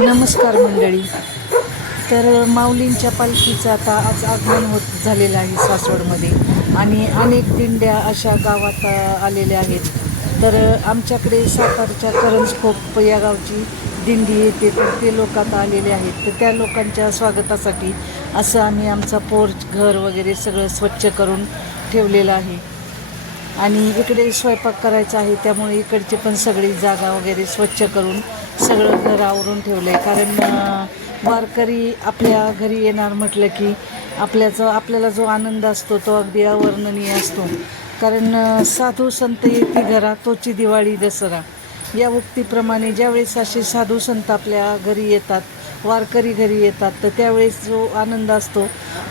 नमस्कार मंडळी. तर माऊलींच्या पालखीचं आता आज आगमन होत झालेलं आहे सासवडमध्ये आणि अनेक दिंड्या अशा गावात आलेल्या आहेत. तर आमच्याकडे सातारच्या करंजखोप या गावची दिंडी येते, तर ते लोक आता आलेले आहेत. तर त्या लोकांच्या स्वागतासाठी असं आम्ही आमचा पोर्च घर वगैरे सगळं स्वच्छ करून ठेवलेलं आहे आणि इकडे स्वयंपाक करायचा आहे, त्यामुळे इकडची पण सगळी जागा वगैरे स्वच्छ करून सगळं घर आवरून ठेवलं आहे. कारण वारकरी आपल्या घरी येणार म्हटलं की आपल्याला जो आनंद असतो तो अगदी अवर्णनीय असतो. कारण साधू संत येती घरा तोची दिवाळी दसरा या उक्तीप्रमाणे ज्यावेळेस असे साधू संत आपल्या घरी येतात, वारकरी घरी येतात, तर त्यावेळेस जो आनंद असतो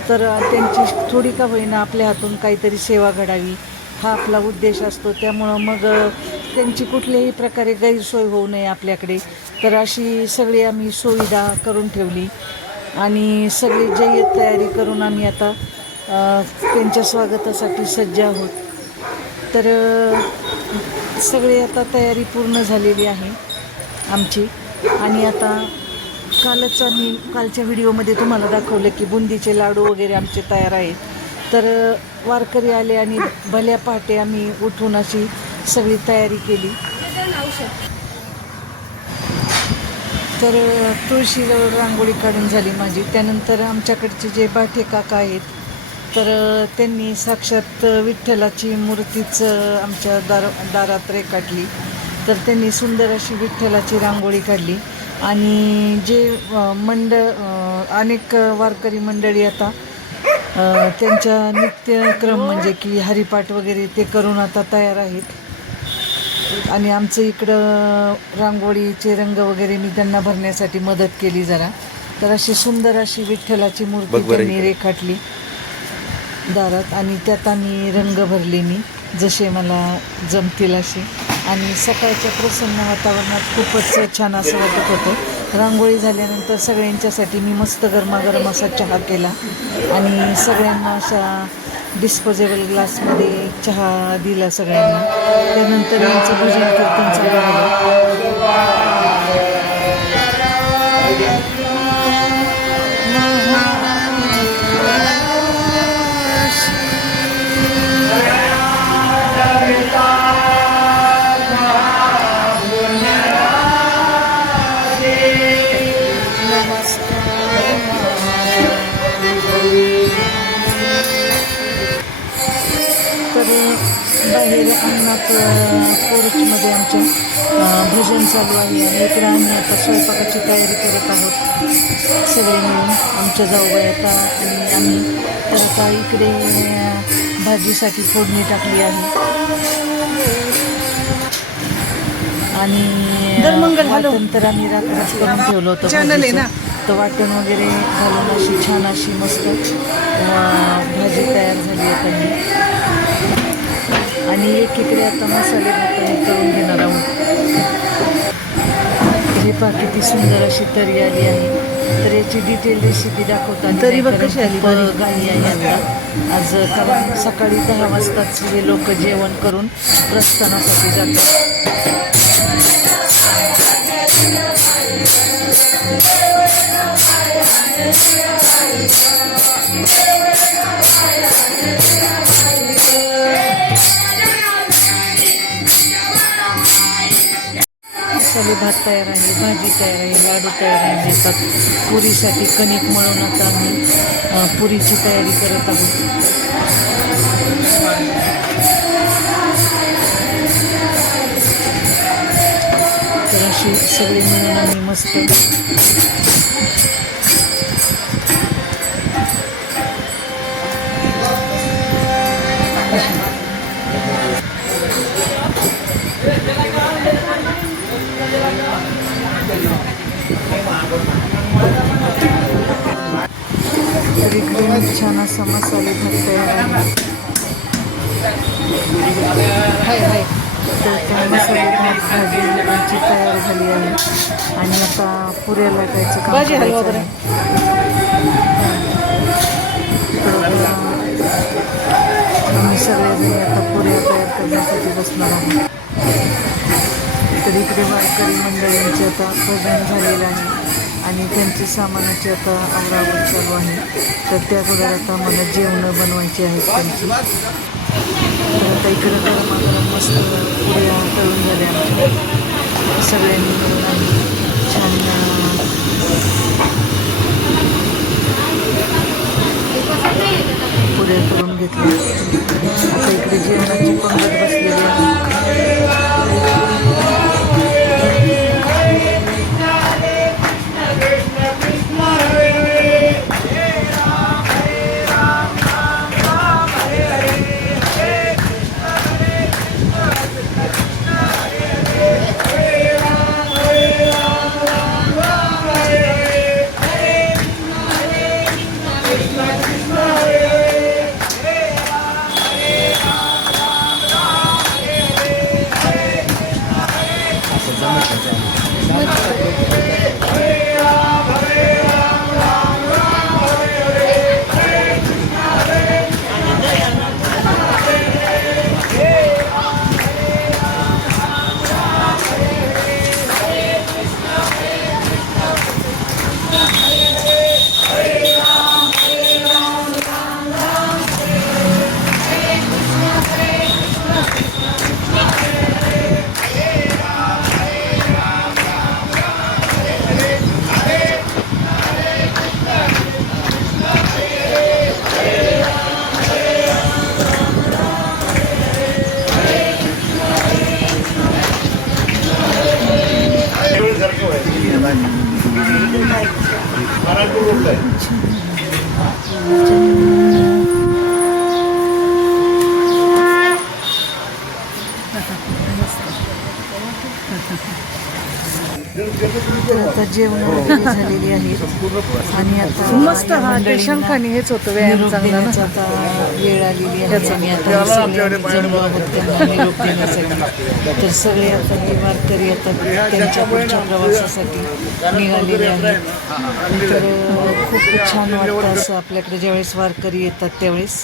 तर त्यांची थोडी का होईना आपल्या हातून काहीतरी सेवा घडावी हा आपला उद्देश असतो. त्यामुळं मग त्यांची कुठल्याही प्रकारे गैरसोय होऊ नये आपल्याकडे, तर अशी सगळी आम्ही सुविधा करून ठेवली आणि सगळी जय्यत तयारी करून आम्ही आता त्यांच्या स्वागतासाठी सज्ज आहोत. तर सगळी आता तयारी पूर्ण झालेली आहे आमची. आणि आता कालच्या व्हिडिओमध्ये तुम्हाला दाखवलं की बुंदीचे लाडू वगैरे आमचे तयार आहेत. तर वारकरी आले आणि भल्या पहाटे आम्ही उठून अशी सगळी तयारी केली. तर तुळशीजवळ रांगोळी काढून झाली माझी. त्यानंतर आमच्याकडचे जे बाठे काका आहेत तर त्यांनी साक्षात विठ्ठलाची मूर्तीच आमच्या दारात रेखाटली. तर त्यांनी सुंदर अशी विठ्ठलाची रांगोळी काढली आणि जे अनेक वारकरी मंडळी आता त्यांच्या नित्यक्रम म्हणजे की हरिपाठ वगैरे ते करून आता तयार आहेत. आणि आमचं इकडं रांगोळीचे रंग वगैरे मी त्यांना भरण्यासाठी मदत केली जरा. तर अशी सुंदर अशी विठ्ठलाची मूर्ती त्यांनी रेखाटली दारात आणि त्यात आम्ही रंग भरले मी जसे मला जमतील असे. आणि सकाळच्या प्रसन्न वातावरणात खूपच छान असं वाटत होतं. रांगोळी झाल्यानंतर सगळ्यांच्यासाठी मी मस्त गरमागरम असा चहा केला आणि सगळ्यांना अशा डिस्पोजेबल ग्लासमध्ये चहा दिला सगळ्यांना. त्यानंतर यांचं भजन कीर्तन चालू झालं. तर बाहेर अंगणात पोर्चमध्ये आमच्या भजन चालू आहे आणि इकडे आम्ही आता स्वयंपाकाची तयारी करत आहोत सगळे मिळून आमच्या जाऊबाई आता आणि आम्ही. तर आता इकडे भाजीसाठी फोडणी टाकली आहे आणि वाटण तर आम्ही रात्रच करून ठेवलं होतं भाजीचं. तर वाटण वगैरे घालून अशी छान अशी मस्त भाजी तयार झाली आहे त्यांनी. आणि एकीकडे आता मसाले भात करून घेणार आहोत. हे पहा किती सुंदर अशी तरी आली आहे. तर याची डिटेल रेसिपी दाखवतात. तरी बघ कशी आली गाई आहे आता आज. कारण सकाळी 10 वाजताच हे लोक जेवण करून प्रस्थानासाठी जातात. मसाले भात तयार आहे, भाजी तयार आहे, लाडू तयार आहे. आता पुरीसाठी कणिक मळून आता आम्ही पुरीची तयारी करत आहोत. तर अशी सगळी मिळून आम्ही मस्त तर इकडे छान असा मसाले भात तयार आहे. तर त्या मसाले भात भाजी आमची तयार झाली आहे आणि आता पुऱ्या लाटायचं काम करायचं आहे. आम्ही सगळेजणी आता पुऱ्या तयार करण्यासाठी बसणार आहोत. तर इकडे वारकरी मंडळींचे आता भजन झालेलं आहे आणि त्यांची सामानाची आता आवरावर चालू आहे. तर त्याकडे आता मला जेवणं बनवायची आहेत त्यांची. तर आता इकडं गरमागरम मस्त पुऱ्या तळून झाल्या आमच्या. सगळ्यांनी मिळून आम्ही छान पुऱ्या करून घेतल्या. आता इकडे जेवणाची पंगत बसलेली आहे. तर आता जेवण वगैरे झालेली आहेत आणि आता मस्त शंखाने हेच होतं व्यायाम चांगला ना. आता वेळ आलेली आहे आणि आता सगळे जमलो आहोत त्यांना निरोप देण्यासाठी. तर सगळे आता हे वारकरी आता त्यांच्या पुढच्या प्रवासासाठी निघालेले आहेत. तर खूप छान वाटतं असं आपल्याकडे ज्यावेळेस वारकरी येतात त्यावेळेस.